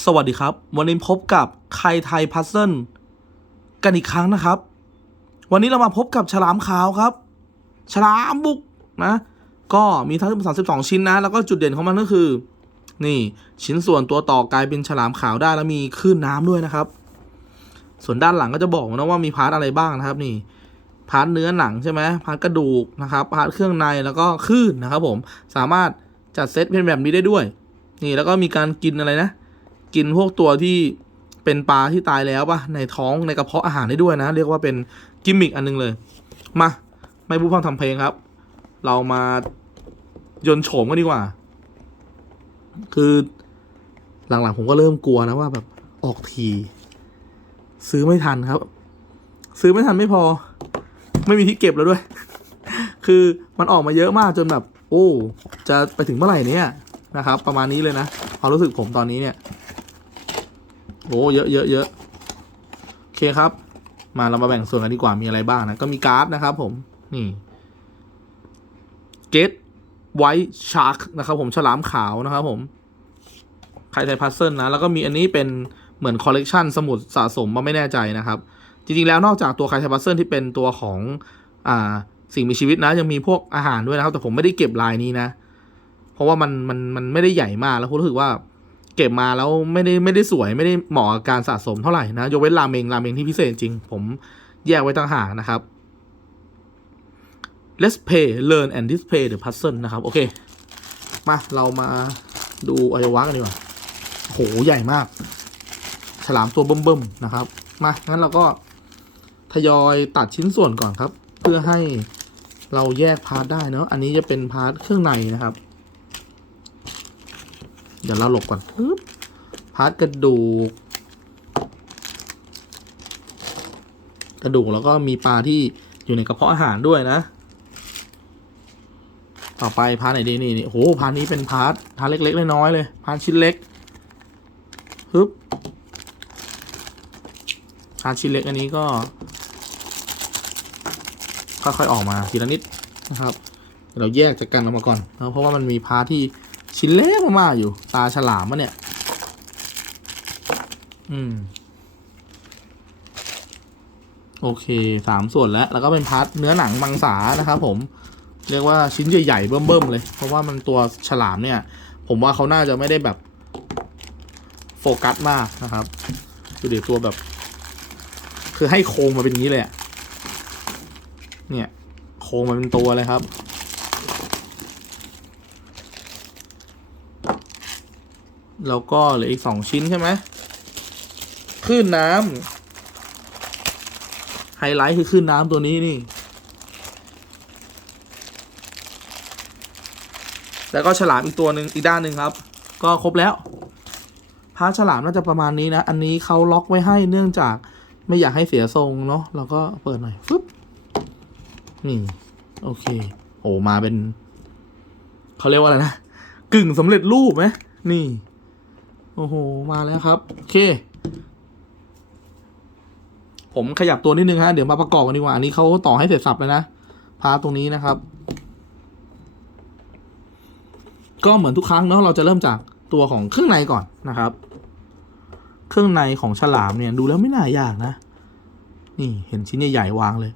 สวัสดีครับ วันนี้พบกับใครไทยพัซเซิลกันอีกครั้งนะครับ วันนี้เรามาพบกับฉลามขาวครับ ฉลามบุกนะ ก็มีทั้งหมด32 ชิ้นนะ แล้วก็จุดเด่นของมันก็คือ นี่ชิ้นส่วนตัวต่อกลายเป็นฉลามขาวได้แล้วมีคลื่นน้ำด้วยนะครับ ส่วนด้านหลังก็จะบอกนะว่ามีพาร์ทอะไรบ้างนะครับ นี่พาร์ทเนื้อหนังใช่ไหมพาร์ทกระดูกนะครับพาร์ทเครื่องในแล้วก็คลื่นนะครับ ผมสามารถจัดเซตเป็นแบบนี้ได้ด้วย นี่แล้วก็มีการกินอะไรนะ กินพวกตัวที่เป็นปลาที่ตายแล้วปะในท้องในกระเพาะอาหารได้ด้วยนะ เรียกว่าเป็นกิมมิกอันนึงเลย มา ไม่พูดพร่ำทำเพลงครับ เรามายนโฉมกันดีกว่า คือหลังๆ ผมก็เริ่มกลัวนะว่าแบบออกที ซื้อไม่ทันครับ ซื้อไม่ทันไม่พอ ไม่มีที่เก็บแล้วด้วย คือมันออกมาเยอะมากจนแบบ โอ้ จะไปถึงเมื่อไหร่เนี่ยนะครับ ประมาณนี้เลยนะความรู้สึกผมตอนนี้เนี่ย โอ้เยอะเยอะเยอะโอเคครับ มาเรามาแบ่งส่วนกันดีกว่ามีอะไรบ้างนะ ก็มีการ์ดนะครับผม นี่เกตไวท์ชาร์กนะครับผมฉลามขาวนะครับผมใครไทยพัซเซิลนะ แล้วก็มีอันนี้เป็นเหมือนคอลเลกชันสมุดสะสมมาไม่แน่ใจนะครับ จริง ๆ แล้วนอกจากตัวใครไทยพัซเซิลที่เป็นตัวของอ่าสิ่งมีชีวิตนะ ยังมีพวกอาหารด้วยนะครับ แต่ผมไม่ได้เก็บลายนี้นะ เพราะว่ามันมันมันไม่ได้ใหญ่มากแล้วผมรู้สึกว่า เก็บมาแล้วไม่ได้ไม่ได้สวยไม่ได้เหมาะกับการสะสมเท่าไหร่นะยกเว้นราเมงราเมงที่พิเศษจริง ผมแยกไว้ต่างหากนะครับ let's play learn and display the puzzle นะครับ โอเค มาเรามาดูอวัยวะกันดีกว่าโหใหญ่มาก ฉลามตัวเบิ่มๆนะครับ มา งั้นเราก็ทยอยตัดชิ้นส่วนก่อนครับ เพื่อให้เราแยกพาร์ทได้เนาะอันนี้จะเป็นพาร์ทเครื่องในนะครับ เดี๋ยวเราหลบก่อนปึ๊บพาร์ทกระดูก กระดูกแล้วก็มีปลาที่อยู่ในกระเพาะอาหารด้วยนะ ต่อไปพาร์ทไหนดีนี่นี่โอ้โหพาร์ทนี้เป็นพาร์ทพาร์ทเล็กๆน้อยๆเลยพาร์ทชิ้นเล็กปึ๊บพาร์ทชิ้นเล็กอันนี้ก็ ค่อยๆออกมาทีละนิดนะครับเดี๋ยวเราแยกจากกันออกมาก่อนนะเพราะว่ามันมีพาร์ทที่ ชิ้นเล็กมากๆอยู่ ตาฉลามมะเนี่ย อืม โอเคสามส่วนแล้ว แล้วก็เป็นพาร์ทเนื้อหนังมังสานะครับผม เรียกว่าชิ้นใหญ่ๆเบิ่มๆเลย เพราะว่ามันตัวฉลามเนี่ย ผมว่าเขาน่าจะไม่ได้แบบ โฟกัสมากนะครับดูเดี๋ยวตัวแบบ คือให้โครงมาเป็นงนี้เลยอะเนี่ย โครงมาเป็นตัวเลยครับ แล้วก็เหลืออีกสองชิ้นใช่ไหมคลื่นน้ำไฮไลท์คือคลื่นน้ำตัวนี้นี่ แล้วก็ฉลามอีกตัวหนึ่งอีกด้านหนึ่งครับ ก็ครบแล้วพาฉลามน่าจะประมาณนี้นะ อันนี้เขาล็อกไว้ให้เนื่องจากไม่อยากให้เสียทรงเนาะเราก็เปิดหน่อยฟึบนี่ โอเค โอ้มาเป็น เขาเรียกว่าอะไรนะ กึ่งสำเร็จรูปไหมนี่ โอ้โห มาแล้วครับ โอเค ผมขยับตัวนิดนึงฮะ เดี๋ยวมาประกอบกันดีกว่า อันนี้เขาต่อให้เสร็จสับเลยนะ พาตรงนี้นะครับ ก็เหมือนทุกครั้งเนาะ เราจะเริ่มจากตัวของเครื่องในก่อนนะครับ เครื่องในของฉลามเนี่ย ดูแล้วไม่น่ายากนะ นี่เห็นชิ้นใหญ่ๆวางเลย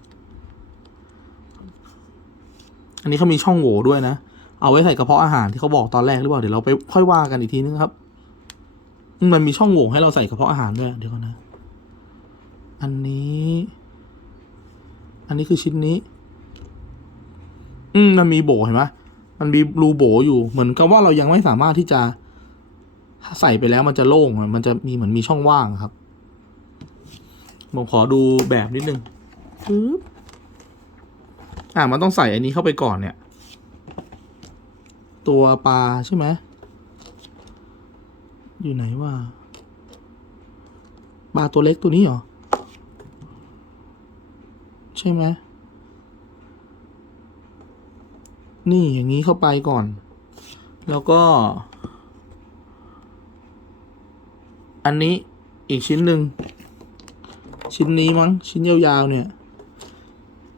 อันนี้เขามีช่องโหว่ด้วยนะ เอาไว้ใส่กระเพาะอาหารที่เขาบอกตอนแรกหรือเปล่า เดี๋ยวเราไปค่อยว่ากันอีกทีนึงครับ มันมีช่องโหว่ให้เราใส่กระเพาะอาหารด้วย เดี๋ยวก่อนนะ อันนี้ อันนี้คือชิ้นนี้ อืม มันมีโบเห็นไหมมันมีรูโบอยู่ เหมือนกับว่าเรายังไม่สามารถที่จะถ้าใส่ไปแล้วมันจะโล่ง มันจะมีเหมือนมีช่องว่างครับ ผมขอดูแบบนิดนึงปึ๊บอ่ามันต้องใส่อันนี้เข้าไปก่อนเนี่ย ตัวปลาใช่ไหม อยู่ไหนว่าปลาตัวเล็กตัวนี้เหรอ ใช่ไหมนี่อย่างนี้เข้าไปก่อน แล้วก็ อันนี้อีกชิ้นหนึ่ง ชิ้นนี้มั้ง ชิ้นยาวๆ เนี่ย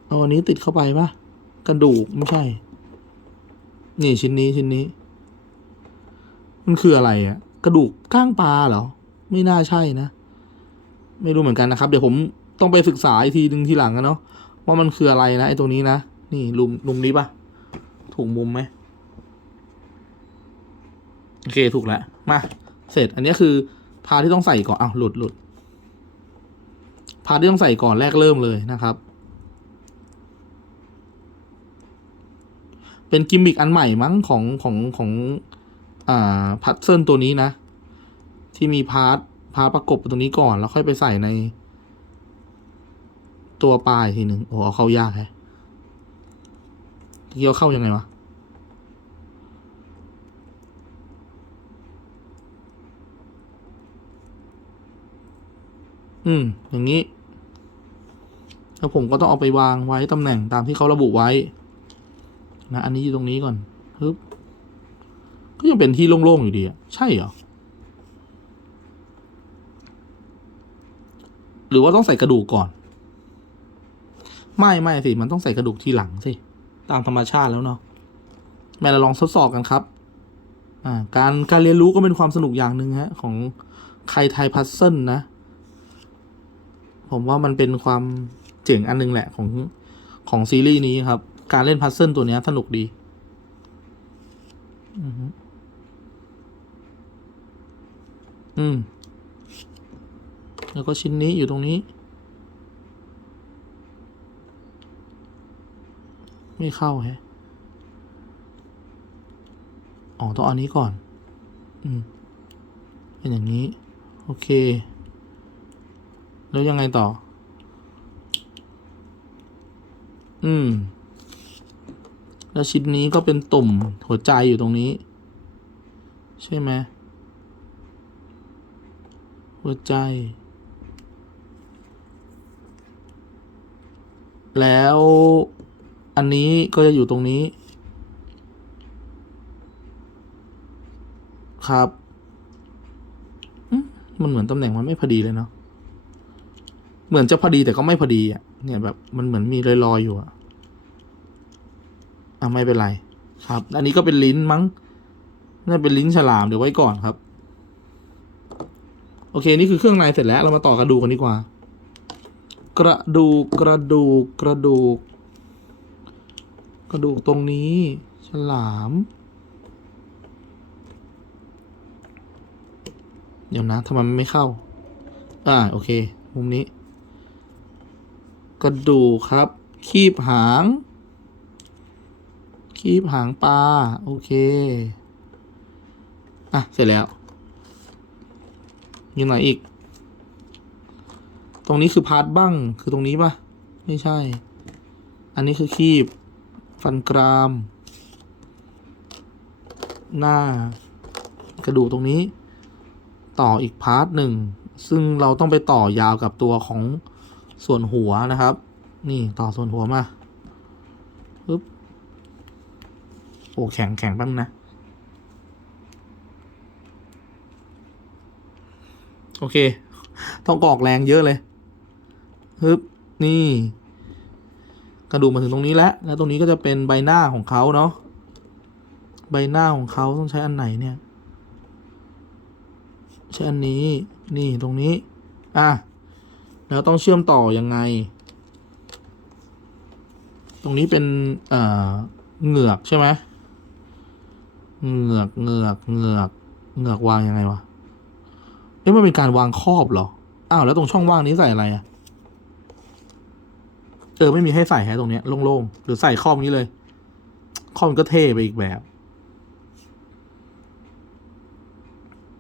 เอาอันนี้ติดเข้าไปปะกระดูก ไม่ใช่ นี่ชิ้นนี้ชิ้นนี้ มันคืออะไรอะ กระดูกก้างปลาเหรอ ไม่น่าใช่นะ ไม่รู้เหมือนกันนะครับ เดี๋ยวผมต้องไปศึกษาอีกทีหนึ่งทีหลังนะเนาะว่ามันคืออะไรนะไอ้ตรงนี้นะ นี่ลุมลุมนี้ปะถูกมุมไหมโอเคถูกแล้วมา เสร็จอันนี้คือพาที่ต้องใส่ก่อนอ้าวหลุดหลุดพาที่ต้องใส่ก่อนแรกเริ่มเลยนะครับ เป็นกิมมิกอันใหม่มั้งของของของ อ่าพัซเซิลตัวนี้นะ ที่มีพาร์ทพาร์ทประกบตรงนี้ก่อน แล้วค่อยไปใส่ใน ตัวปลายทีหนึ่งโอ้เอาเข้ายากแฮะเกี่ยวเข้ายังไงวะอืม อย่างนี้ แล้วผมก็ต้องเอาไปวางไว้ตำแหน่งตามที่เขาระบุไว้ นะ อันนี้อยู่ตรงนี้ก่อนปึ๊บ ก็ยังเป็นที่โล่งๆอยู่ดีอะใช่เหรอ หรือว่าต้องใส่กระดูกก่อน ไม่ไม่สิ มันต้องใส่กระดูกทีหลังสิ ตามธรรมชาติแล้วเนาะแม่เราลองทดสอบกันครับ อ่า การการเรียนรู้ก็เป็นความสนุกอย่างหนึ่งฮะ ของใครไทยพัซเซิลนะ ผมว่ามันเป็นความเจ๋งอันหนึงแหละของของซีรีส์นี้ครับ การเล่นพัซเซิลตัวนี้สนุกดี อือฮึ อืม แล้วก็ชิ้นนี้อยู่ตรงนี้ ไม่เข้าแฮะอ๋อต้องเอาอันนี้ก่อน อืม เป็นอย่างนี้ โอเค แล้วยังไงต่อ อืม แล้วชิ้นนี้ก็เป็นตุ่มหัวใจอยู่ตรงนี้ ใช่ไหม หัวใจ แล้วอันนี้ก็จะอยู่ตรงนี้ ครับมันเหมือนตำแหน่งมันไม่พอดีเลยเนาะเหมือนจะพอดีแต่ก็ไม่พอดีอะ เนี่ยแบบมันเหมือนมีรอยๆอยู่อะอะไม่เป็นไร ครับ อันนี้ก็เป็นลิ้นมั้งน่าเป็นลิ้นฉลามเดี๋ยวไว้ก่อนครับ เค นี่คือเครื่องในเสร็จแล้วเรามาต่อกระดูกกันดีกว่า กระดูกกระดูกกระดูก กระดูกตรงนี้ ฉลาม เดี๋ยวนะทำไมมันไม่เข้า อ่าโอเค มุมนี้ กระดูกครับ คีบหาง คีบหางปลาโอเค อะ เสร็จแล้ว อยู่ไหนอีก ตรงนี้คือพาร์ทบ้าง คือตรงนี้ปะไม่ใช่ อันนี้คือคีบ ฟันกราม หน้ากระดูกตรงนี้ ต่ออีกพาร์ทหนึ่ง ซึ่งเราต้องไปต่อยาวกับตัวของส่วนหัวนะครับ นี่ต่อส่วนหัวมาปึ๊บโอ้แข็งแข็งบนึงนะ โอเค ต้องกอกแรงเยอะเลยฮึบนี่ กระดูกมาถึงตรงนี้แล้ว แล้วตรงนี้ก็จะเป็นใบหน้าของเขาเนาะใบหน้าของเขาต้องใช้อันไหนเนี่ย ใช้อันนี้ นี่ตรงนี้ อะ แล้วต้องเชื่อมต่อยังไง ตรงนี้เป็นเอ่อเหงือกใช่ไหมเหงือกเหงือกเหงือกเหงือกวางยังไงวะเอ๊ะมันเป็นการวางครอบเหรอ อ้าวแล้วตรงช่องว่างนี้ใส่อะไรอะเออไม่มีให้ใส่แฮะตรงเนี้ยโล่งๆหรือใส่ครอบนี้เลยครอบมันก็เท่ไปอีกแบบ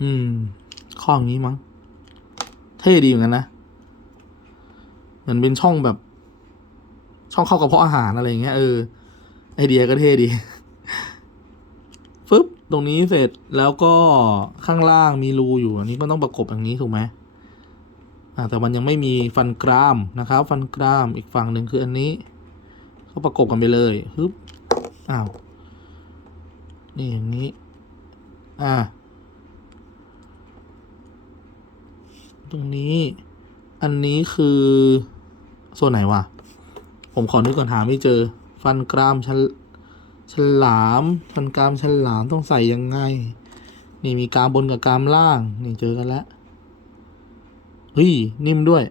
อืมข้ออย่างนี้มั้ง เท่ดีเหมือนกันนะ เหมือนเป็นช่องแบบ ช่องเข้ากระเพาะอาหารอะไรอย่างเงี้ยเออไอเดียก็เท่ดี ฟึบตรงนี้เสร็จแล้วก็ข้างล่างมีรูอยู่อันนี้ก็ต้องประกบอย่างนี้ถูกไหมอ่าแต่มันยังไม่มีฟันกรามนะครับ ฟันกรามอีกฝั่งหนึ่งคืออันนี้ ก็ประกบกันไปเลยฮึบอ้าวนี่อย่างนี้ อ่า ตรงนี้ อันนี้คือส่วนไหนวะผมขอนึกก่อนหาไม่เจอ ฟันกรามฉล ฉลามฟันกรามฉลามต้องใส่ยังไง นี่มีกรามบนกับกรามล่าง นี่เจอกันแล้วเฮ้ยนิ่มด้วย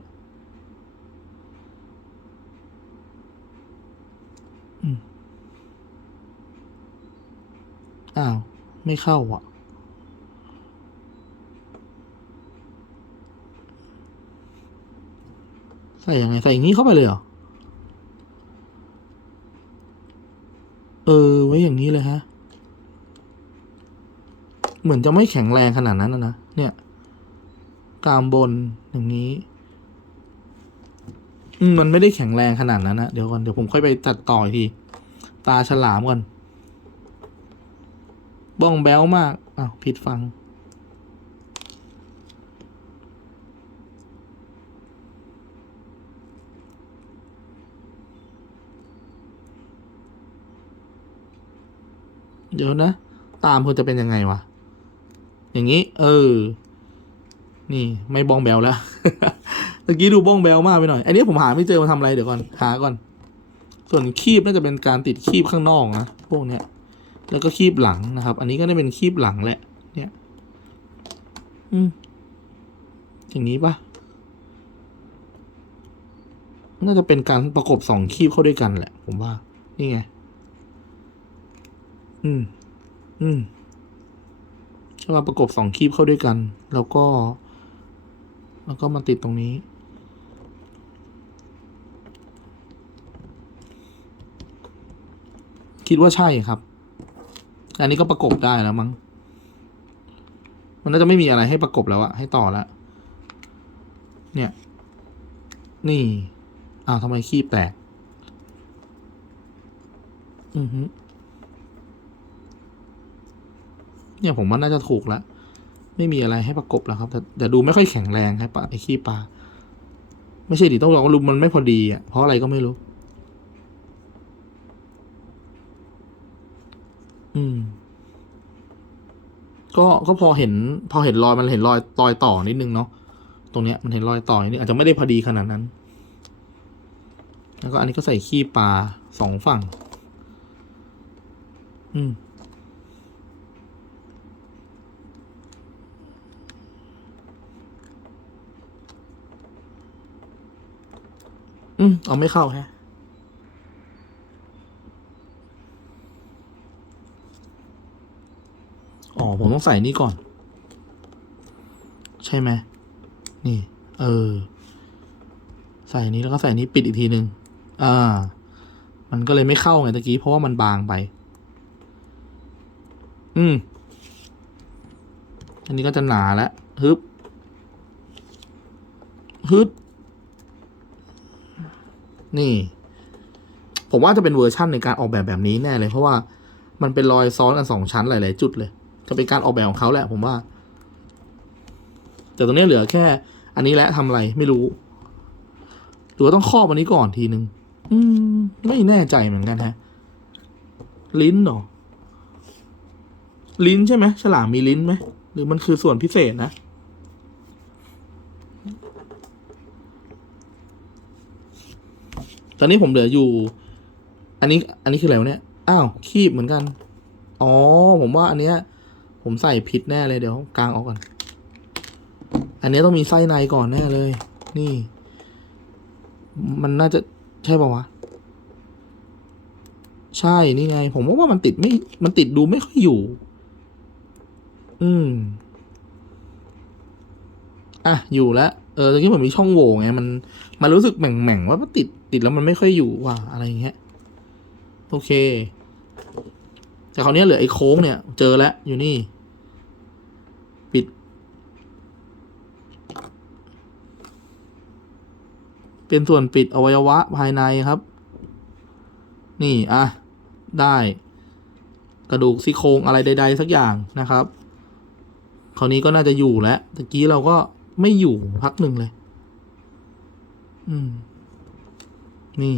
อ้าว ไม่เข้าอะ ใส่ยังไง ใส่อย่างนี้เข้าไปเลยเหรอ เออ ไว้อย่างนี้เลยฮะ เหมือนจะไม่แข็งแรงขนาดนั้นนะ เนี่ย กามบนอย่างนี้มมันไม่ได้แข็งแรงขนาดนั้นนะ เดี๋ยวก่อน เดี๋ยวผมค่อยไปตัดต่ออีกที ตาฉลามก่อนบ้องแบ้วมากอ้าวผิดฟัง เดี๋ยวนะ ตามควรจะเป็นยังไงวะ อย่างนี้ เออ นี่ไม่บ้องแบวแล้วตะกี้ดูบ้องแบวมากไปหน่อย อันนี้ผมหาไม่เจอมาทำอะไรเดี๋ยวก่อน หาก่อน ส่วนคีบน่าจะเป็นการติดคีบข้างนอกนะ พวกเนี้ย แล้วก็คีบหลังนะครับ อันนี้ก็ได้เป็นคีบหลังแหละ เนี่ย อืมอย่างนี้ปะน่าจะเป็นการประกบสองคีบเข้าด้วยกันแหละ ผมว่า นี่ไง อืม อืมใช่ว่าประกบสองคีบเข้าด้วยกัน แล้วก็ แล้วก็มาติดตรงนี้ คิดว่าใช่ครับ อันนี้ก็ประกบได้แล้วมั้ง มันน่าจะไม่มีอะไรให้ประกบแล้วอะให้ต่อแล้วเนี่ย นี่ อ้าวทำไมขี้แตก อือฮึ เนี่ยผมว่าน่าจะถูกแล้ว ไม่มีอะไรให้ประกบแล้วครับ แต่แต่ดูไม่ค่อยแข็งแรงครับปลาไอ้ขี้ปลา ไม่ใช่ดิต้องลองลุมมันไม่พอดีอะเพราะอะไรก็ไม่รู้ อืม ก็ก็พอเห็น พอเห็นรอยมันเห็นรอยรอยต่อนิดนึงเนาะตรงเนี้ยมันเห็นรอยต่อนิดนึงอาจจะไม่ได้พอดีขนาดนั้น แล้วก็อันนี้ก็ใส่ขี้ปลาสองฝั่ง อืม มเอาไม่เข้าแฮะอ๋อ ผมต้องใส่นี่ก่อน ใช่ไหม นี่ เออ ใส่นี้แล้วก็ใส่นี้ปิดอีกทีหนึ่งอ่า มันก็เลยไม่เข้าไงตะกี้ เพราะว่ามันบางไป อืม อันนี้ก็จะหนาแล้วฮึบฮึบ นี่ ผมว่าจะเป็นเวอร์ชั่นในการออกแบบแบบนี้แน่เลยเพราะว่ามันเป็นรอยซ้อนกันสองชั้นหลาย ๆ จุดเลย จะเป็นการออกแบบของเขาแหละ ผมว่า แต่ตรงนี้เหลือแค่ อันนี้แหละทำอะไรไม่รู้หรือว่าต้องครอบอันนี้ก่อนทีนึงอืม ไม่แน่ใจเหมือนกันฮะ ลิ้นเหรอ ลิ้นใช่ไหมฉลามมีลิ้นไหมหรือมันคือส่วนพิเศษนะ ตอนนี้ผมเหลืออยู่ อันนี้ อันนี้คืออะไรวะเนี่ย อ้าว คีบเหมือนกัน อ๋อ ผมว่าอันเนี้ย ผมใส่ผิดแน่เลยเดี๋ยวกางออกก่อน อันนี้ต้องมีไส้ในก่อนแน่เลย นี่ มันน่าจะใช่ป่าวะ ใช่ นี่ไง ผมว่ามันติดไม่ มันติดดูไม่ค่อยอยู่ อืม อะ อยู่แล้วเออตะกี้เหมือนมีช่องโหว่ไงมันมันรู้สึกแหม่งๆว่ามันติด ติดแล้วมันไม่ค่อยอยู่ว่ะอะไรอย่างเงี้ยโอเค แต่คราวนี้เหลือไอ้โค้งเนี่ย เจอแล้วอยู่นี่ ปิด เป็นส่วนปิดอวัยวะภายในครับ นี่อะได้กระดูกซี่โครงอะไรใด ๆ สักอย่างนะครับ คราวนี้ก็น่าจะอยู่แล้วตะกี้เราก็ไม่อยู่พักหนึ่งเลย อืม นี่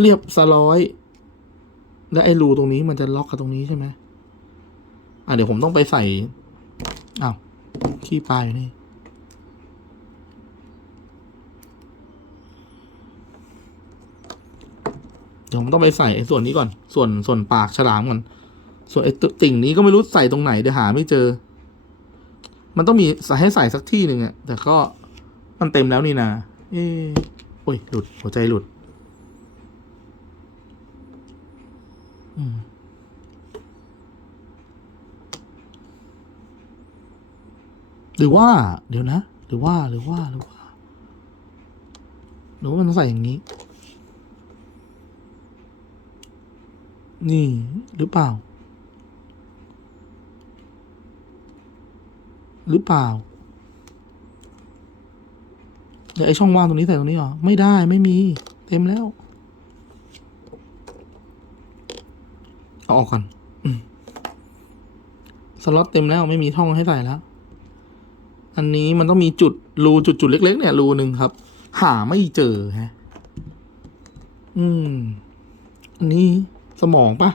เรียบสร้อย แล้วไอ้รูตรงนี้มันจะล็อกกับตรงนี้ใช่ไหมอะเดี๋ยวผมต้องไปใส่อ้าวขี้ปลายอยู่นี่เดี๋ยวผมต้องไปใส่ไอ้ส่วนนี้ก่อน ส่วนส่วนปากฉลามก่อน ส่วนไอ้ติ่งนี้ก็ไม่รู้ใส่ตรงไหนเดี๋ยวหาไม่เจอ มันต้องมีใส่ให้ใส่สักที่หนึ่งอะแต่ก็มันเต็มแล้วนี่นาเอ้โอ้ยหลุดหัวใจหลุดหรือว่า เดี๋ยวนะ หรือว่าหรือว่าหรือว่าหรือว่ามันต้องใส่อย่างนี้ นี่หรือเปล่า หรือเปล่า เดี๋ยวไอช่องว่างตรงนี้ใส่ตรงนี้เหรอ ไม่ได้ไม่มี เต็มแล้ว เอาออกก่อนสล็อตเต็มแล้วไม่มีช่องให้ใส่แล้ว อันนี้มันต้องมีจุดรูจุดจุดเล็ก ๆ เนี่ยรูหนึ่งครับ หาไม่เจอฮะ อืม อันนี้สมองปะ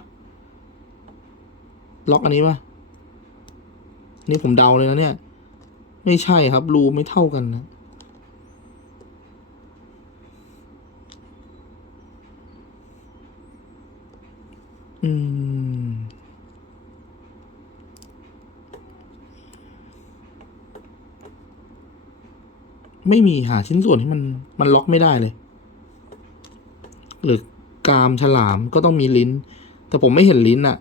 ล็อกอันนี้ปะนนี่ผมเดาเลยนะเนี่ย ไม่ใช่ครับ รูไม่เท่ากันนะ อืม ไม่มีหาชิ้นส่วนที่มันมันล็อกไม่ได้เลย หรือกามฉลามก็ต้องมีลิ้น แต่ผมไม่เห็นลิ้นอะ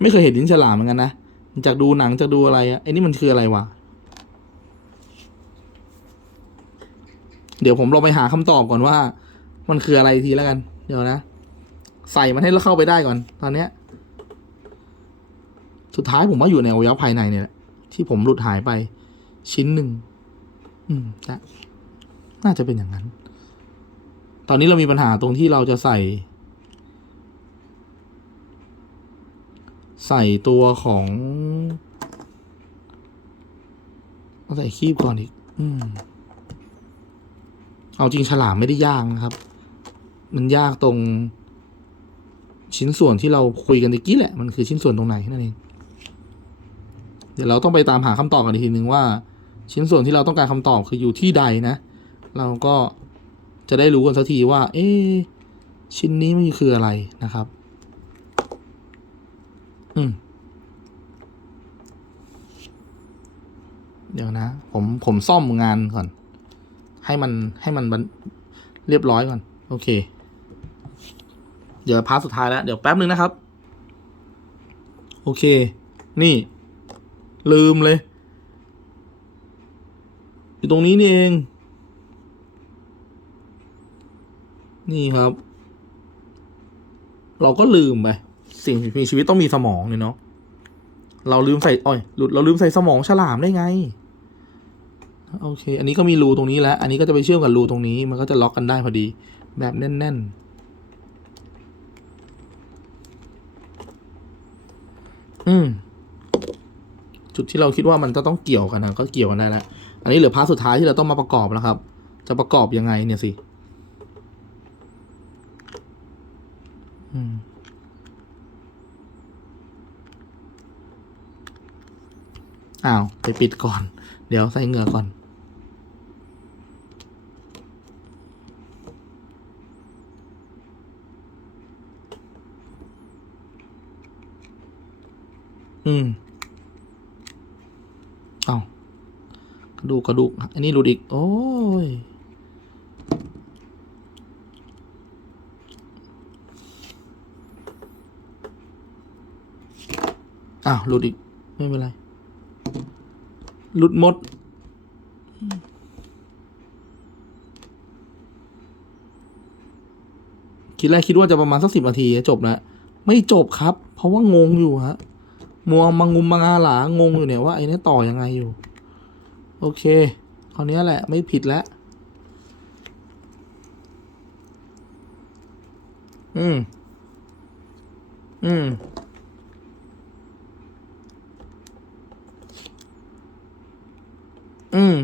ไม่เคยเห็นลิ้นฉลามเหมือนกันนะจากดูหนังจากดูอะไรอะไอ้นี่มันคืออะไรวะเดี๋ยวผมลองไปหาคำตอบก่อนว่า มันคืออะไรทีแล้วกัน เดี๋ยวนะ ใส่มันให้เราเข้าไปได้ก่อน ตอนเนี้ย สุดท้ายผมว่าอยู่ในอวัยวะภายในเนี่ยแหละที่ผมหลุดหายไปชิ้นหนึ่งอืมนะน่าจะเป็นอย่างนั้น ตอนนี้เรามีปัญหาตรงที่เราจะใส่ ใส่ตัวของเอาใส่คีบก่อนอีก อืม เอาจริงฉลามไม่ได้ยากนะครับ มันยากตรง ชิ้นส่วนที่เราคุยกันตะกี้แหละ มันคือชิ้นส่วนตรงไหนนั่นเอง เดี๋ยวเราต้องไปตามหาคำตอบกันอีกทีนึงว่า ชิ้นส่วนที่เราต้องการคำตอบคืออยู่ที่ใดนะ เราก็จะได้รู้กันสักทีว่า เอ๊ชิ้นนี้มันคืออะไรนะครับ เดี๋ยวนะ ผมผมซ่อมงานก่อน ให้มันให้มันเรียบร้อยก่อน โอเค เดี๋ยวพาร์ทสุดท้ายแล้ว เดี๋ยวแป๊บนึงนะครับ โอเค นี่ ลืมเลย อยู่ตรงนี้นี่เอง นี่ครับ เราก็ลืมไป สิ่งมีชีวิตต้องมีสมองเนี่ยเนาะเราลืมใส่อ้อยหลุดเราลืมใส่สมองฉลามได้ไงโอเค อันนี้ก็มีรูตรงนี้แล้ว อันนี้ก็จะไปเชื่อมกับรูตรงนี้ มันก็จะล็อกกันได้พอดี แบบแน่น ๆ อืม จุดที่เราคิดว่ามันจะต้องเกี่ยวกันนะก็เกี่ยวกันได้แล้ว อันนี้เหลือพาร์ทสุดท้ายที่เราต้องมาประกอบแล้วครับ จะประกอบยังไงเนี่ยสิ อืม อ้าว ไปปิดก่อน เดี๋ยวใส่เหงื่อก่อน อืมเอากระดูกกระดูก อันนี้หลุดอีก โอ้ยอ้าวหลุดอีก ไม่เป็นไร หลุดหมด คิดแรกคิดว่าจะประมาณสักสิบนาทีจะจบแล้วไม่จบครับ เพราะว่างงอยู่ฮะ มัวมังงุมมังอาหลางงอยู่เนี่ยว่าไอ้นี่ต่อยังไงอยู่ โอเคคราวนี้แหละไม่ผิดแล้ว อืม อืม อืม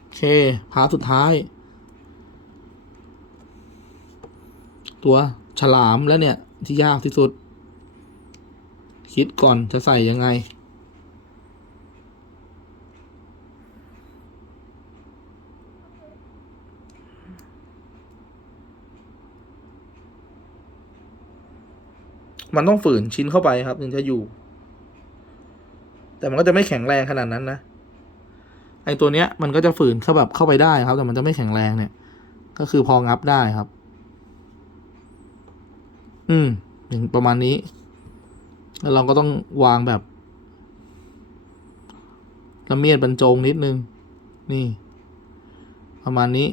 โอเคพาสุดท้าย ตัวฉลามแล้วเนี่ย ที่ยากที่สุด คิดก่อนจะใส่ยังไง มันต้องฝืนชิ้นเข้าไปครับ ถึงจะอยู่ แต่มันก็จะไม่แข็งแรงขนาดนั้นนะ ไอตัวเนี้ยมันก็จะฝืนเข้าแบบเข้าไปได้ครับ แต่มันจะไม่แข็งแรงเนี่ย ก็คือพองับได้ครับ อืมอย่างประมาณนี้แล้วเราก็ต้องวางแบบละเมียดบรรจงนิดนึง นี่ ประมาณนี้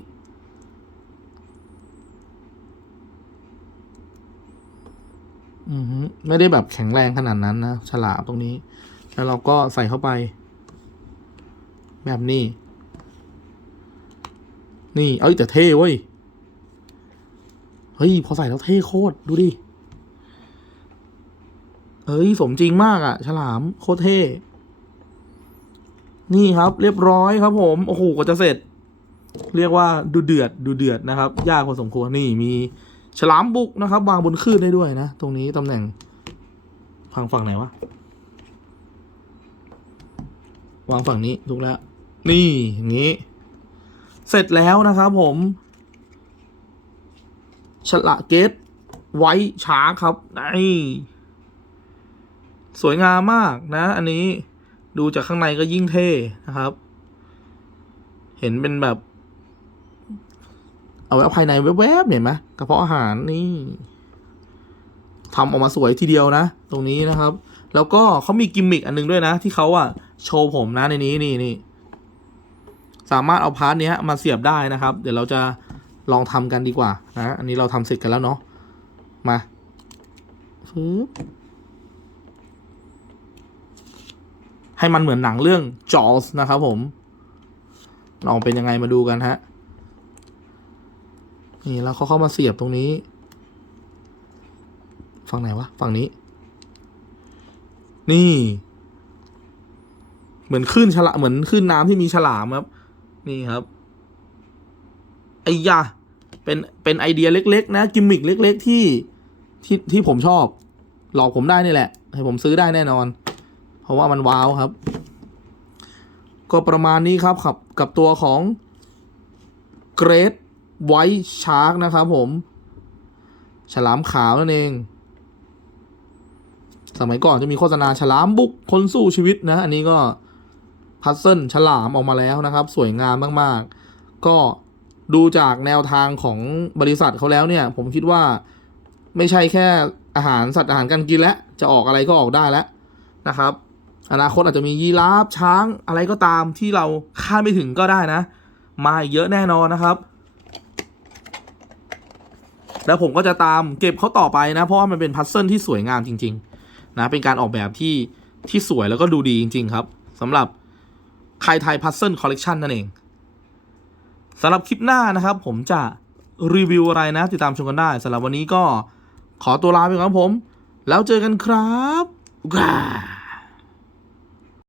อือฮึไม่ได้แบบแข็งแรงขนาดนั้นนะ ฉลามตรงนี้ แล้วเราก็ใส่เข้าไป แบบนี้ นี่ เอ้ยแต่เท่เว้ย เฮ้ย พอใส่แล้วเท่โคตร ดูดิ เอ้ย สมจริงมากอะฉลามโคตรเท่ นี่ครับเรียบร้อยครับผม โอ้โหกว่าจะเสร็จ เรียกว่าดูเดือดดูเดือดนะครับ ยากพอสมควรนี่มีฉลามบุกนะครับวางบนคลื่นได้ด้วยนะ ตรงนี้ตำแหน่งฝั่งฝั่งไหนวะ วางฝั่งนี้ถูกแล้ว นี่อย่างนี้ เสร็จแล้วนะครับผม ฉละเกตไว้ช้าครับนี่สวยงามมากนะ อันนี้ดูจากข้างในก็ยิ่งเท่นะครับ เห็นเป็นแบบ เอาไว้ภายในแวบๆเห็นไหมกระเพาะอาหารนี่ทำออกมาสวยทีเดียวนะ ตรงนี้นะครับ แล้วก็เขามีกิมมิคอันหนึงด้วยนะ ที่เขาอะ โชว์ผมนะในนี้นี่นี่ สามารถเอาพาร์ทเนี้ยมาเสียบได้นะครับ เดี๋ยวเราจะลองทำกันดีกว่านะอันนี้เราทำเสร็จกันแล้วเนาะมาฟึบให้มันเหมือนหนังเรื่องจอสนะครับผม ลองเป็นยังไงมาดูกันฮะ นี่แล้วเขาเข้ามาเสียบตรงนี้ ฝั่งไหนวะ ฝั่งนี้ นี่ เหมือนคลื่นฉลาเหมือนคลื่นน้ำที่มีฉลามครับ นี่ครับไอ้ยาเป็นเป็นไอเดียเล็ก ๆ นะกิมมิกเล็ก ๆ ที่ที่ที่ผมชอบ หลอกผมได้นี่แหละ ให้ผมซื้อได้แน่นอน เพราะว่ามันว้าวครับ ก็ประมาณนี้ครับกับกับตัวของ Great White Shark นะครับผม ฉลามขาวนั่นเอง สมัยก่อนจะมีโฆษณาฉลามบุกคนสู้ชีวิตนะ อันนี้ก็ พัซเซิลฉลามออกมาแล้วนะครับ สวยงามมากๆ ก็ดูจากแนวทางของบริษัทเขาแล้วเนี่ย ผมคิดว่าไม่ใช่แค่อาหารสัตว์อาหารการกินแล้วจะออกอะไรก็ออกได้แล้วนะครับ อนาคตอาจจะมียีราฟช้างอะไรก็ตามที่เราคาดไม่ถึงก็ได้นะ มาเยอะแน่นอนนะครับ แล้วผมก็จะตามเก็บเขาต่อไปนะ เพราะว่ามันเป็นพัซเซิลที่สวยงามจริง ๆ นะเป็นการออกแบบที่ที่สวยแล้วก็ดูดีจริง ๆ ครับสำหรับ ไคไทยพัซเซิลคอลเลกชันนั่นเองสำหรับคลิปหน้านะครับ ผมจะรีวิวอะไรนะ ติดตามชมกันได้สำหรับวันนี้ก็ขอตัวลาไปก่อนครับผม แล้วเจอกันครับ